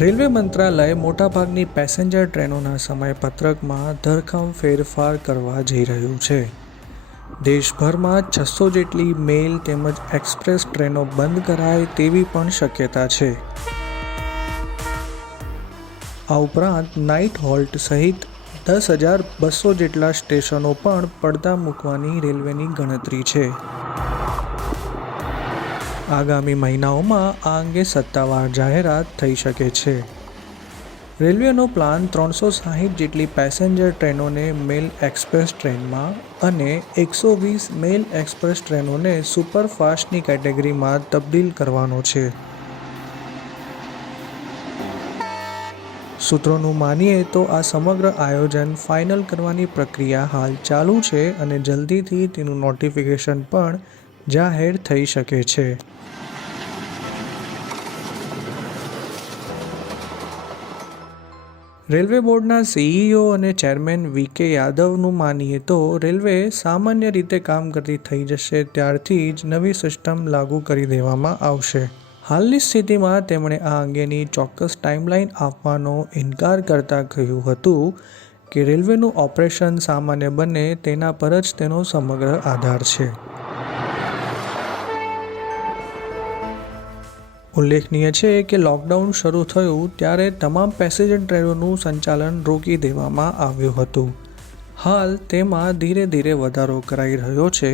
Railway મંત્રાલય મોટાભાગની passenger ટ્રેનોના સમયપત્રકમાં ધરખમ ફેરફાર કરવા જઈ રહ્યું છે. દેશભરમાં 600 જેટલી મેલ તેમજ એક્સપ્રેસ ટ્રેનો બંધ કરાય તેવી પણ શક્યતા છે. આ ઉપરાંત નાઇટ હોલ્ટ સહિત 10,200 જેટલા સ્ટેશનો પણ પડતા મૂકવાની રેલવેની ગણતરી છે. આગામી મહિનાઓમાં આ અંગે સત્તાવાર જાહેરાત થઈ શકે છે. રેલવેનો પ્લાન 360 જેટલી પેસેન્જર ટ્રેનોને મેલ એક્સપ્રેસ ટ્રેનમાં અને 120 મેલ એક્સપ્રેસ ટ્રેનોને સુપરફાસ્ટની કેટેગરીમાં તબદીલ કરવાનો છે. સૂત્રોનું માનીએ તો આ સમગ્ર આયોજન ફાઇનલ કરવાની પ્રક્રિયા હાલ ચાલુ છે અને જલ્દીથી તેનું નોટિફિકેશન પણ જાહેર થઈ શકે છે. રેલવે બોર્ડના સીઈઓ અને ચેરમેન વી.કે. યાદવનું માનીએ તો રેલવે સામાન્ય રીતે કામ કરતી થઈ જશે ત્યારથી જ નવી સિસ્ટમ લાગુ કરી દેવામાં આવશે. હાલની સ્થિતિમાં તેમણે આ અંગેની ચોક્કસ ટાઈમલાઈન આપવાનો ઇનકાર કરતાં કહ્યું હતું કે રેલવેનું ઓપરેશન સામાન્ય બને તેના પર જ તેનો સમગ્ર આધાર છે. ઉલ્લેખનીય છે કે લોકડાઉન શરૂ થયું ત્યારે તમામ પેસેન્જર ટ્રેનોનું સંચાલન રોકી દેવામાં આવ્યું હતું. હાલ તેમાં ધીરે ધીરે વધારો કરાઈ રહ્યો છે,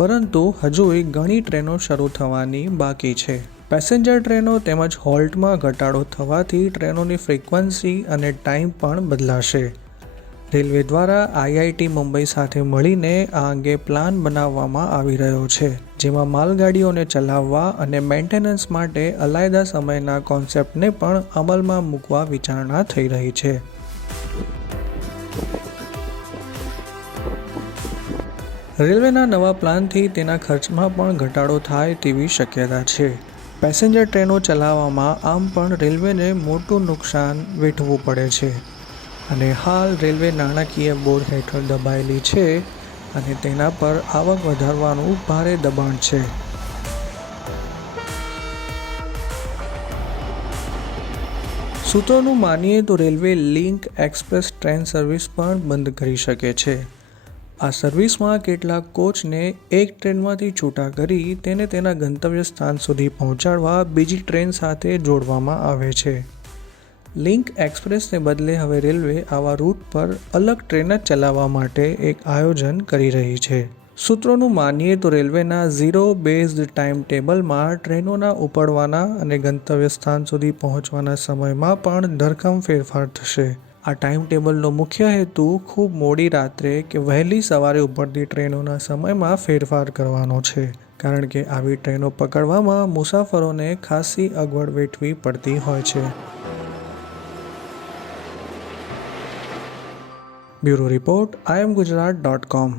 પરંતુ હજુય ઘણી ટ્રેનો શરૂ થવાની બાકી છે. પેસેન્જર ટ્રેનો તેમજ હોલ્ટમાં ઘટાડો થવાથી ટ્રેનોની ફ્રીક્વન્સી અને ટાઈમ પણ બદલાશે. રેલવે દ્વારા આઈઆઈટી મુંબઈ સાથે મળીને આ અંગે પ્લાન બનાવવામાં આવી રહ્યો છે, જેમાં માલગાડીઓને ચલાવવા અને મેન્ટેનન્સ માટે અલાયદા સમયના કોન્સેપ્ટને પણ અમલમાં મૂકવા વિચારણા થઈ રહી છે. રેલવેના નવા પ્લાનથી તેના ખર્ચમાં પણ ઘટાડો થાય તેવી શક્યતા છે. પેસેન્જર ટ્રેનો ચલાવવામાં આમ પણ રેલવેને મોટું નુકસાન વેઠવું પડે છે અને હાલ રેલવે નાણાકીય બોર હેઠળ દબાયેલી છે અને તેના પર આવક વધારવાનું ભારે દબાણ છે. સૂત્રોનું માનીએ તો railway link express train service પણ બંધ કરી શકે છે. આ સર્વિસમાં કેટલાક કોચને એક ટ્રેનમાંથી છૂટા કરી તેને તેના ગંતવ્ય સ્થાન સુધી પહોંચાડવા બીજી ટ્રેન સાથે જોડવામાં આવે છે. લિંક એક્સપ્રેસને બદલે હવે રેલવે આવા રૂટ પર અલગ ટ્રેન જ ચલાવવા માટે એક આયોજન કરી રહી છે. સૂત્રોનું માનીએ તો રેલવેના ઝીરો બેઝડ ટાઈમ ટેબલમાં ટ્રેનોના ઉપડવાના અને ગંતવ્ય સ્થાન સુધી પહોંચવાના સમયમાં પણ ધરખમ ફેરફાર થશે. આ ટાઈમ ટેબલનો મુખ્ય હેતુ ખૂબ મોડી રાત્રે કે વહેલી સવારે ઉપડતી ટ્રેનોના સમયમાં ફેરફાર કરવાનો છે, કારણ કે આવી ટ્રેનો પકડવામાં મુસાફરોને ખાસી અગવડ વેઠવી પડતી હોય છે. Bureau report, IMGujarat.com